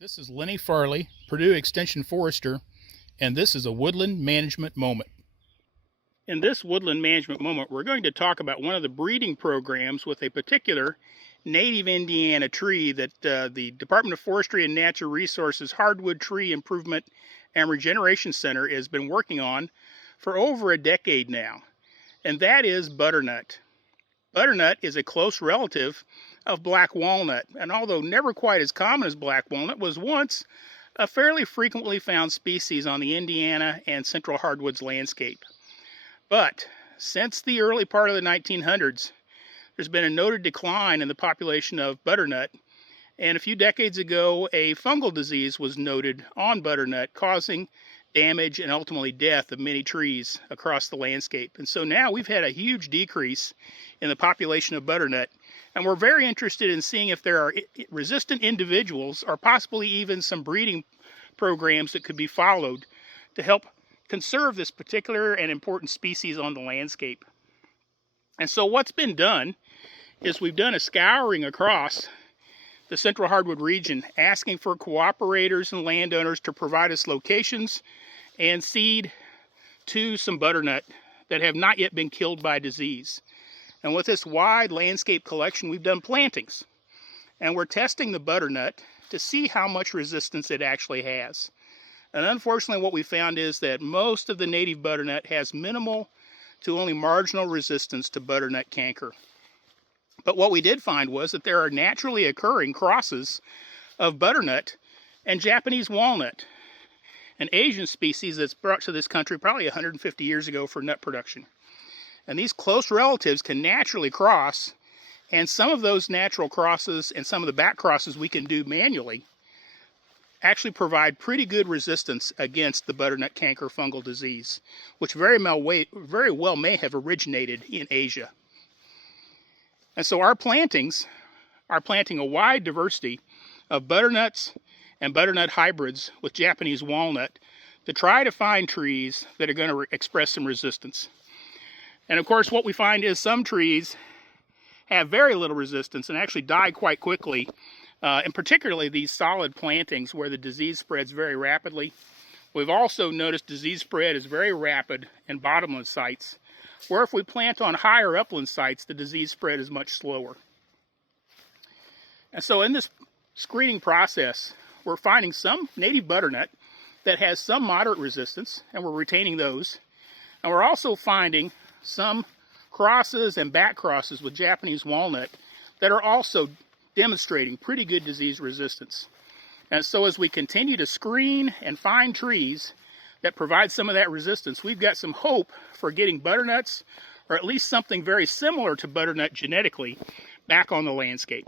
This is Lenny Farlee, Purdue Extension Forester, and this is a Woodland Management Moment. In this Woodland Management Moment, we're going to talk about one of the breeding programs with a particular native Indiana tree that the Department of Forestry and Natural Resources Hardwood Tree Improvement and Regeneration Center has been working on for over a decade now, and that is butternut. Butternut is a close relative of black walnut, and although never quite as common as black walnut, was once a fairly frequently found species on the Indiana and central hardwoods landscape. But since the early part of the 1900s, there's been a noted decline in the population of butternut, and a few decades ago a fungal disease was noted on butternut, causing damage and ultimately death of many trees across the landscape. And so now we've had a huge decrease in the population of butternut, and we're very interested in seeing if there are resistant individuals or possibly even some breeding programs that could be followed to help conserve this particular and important species on the landscape. And so what's been done is we've done a scouring across the central hardwood region, asking for cooperators and landowners to provide us locations and seed to some butternut that have not yet been killed by disease. And with this wide landscape collection, we've done plantings, and we're testing the butternut to see how much resistance it actually has. And unfortunately, what we found is that most of the native butternut has minimal to only marginal resistance to butternut canker. But what we did find was that there are naturally occurring crosses of butternut and Japanese walnut, an Asian species that's brought to this country probably 150 years ago for nut production. And these close relatives can naturally cross, and some of those natural crosses and some of the back crosses we can do manually actually provide pretty good resistance against the butternut canker fungal disease, which very well may have originated in Asia. And so our plantings are planting a wide diversity of butternuts and butternut hybrids with Japanese walnut to try to find trees that are going to express some resistance. And of course, what we find is some trees have very little resistance and actually die quite quickly, and particularly these solid plantings where the disease spreads very rapidly. We've also noticed disease spread is very rapid in bottomland sites, where if we plant on higher upland sites, the disease spread is much slower. And so in this screening process, we're finding some native butternut that has some moderate resistance, and we're retaining those. And we're also finding some crosses and back crosses with Japanese walnut that are also demonstrating pretty good disease resistance. And so as we continue to screen and find trees that provide some of that resistance, we've got some hope for getting butternuts, or at least something very similar to butternut genetically, back on the landscape.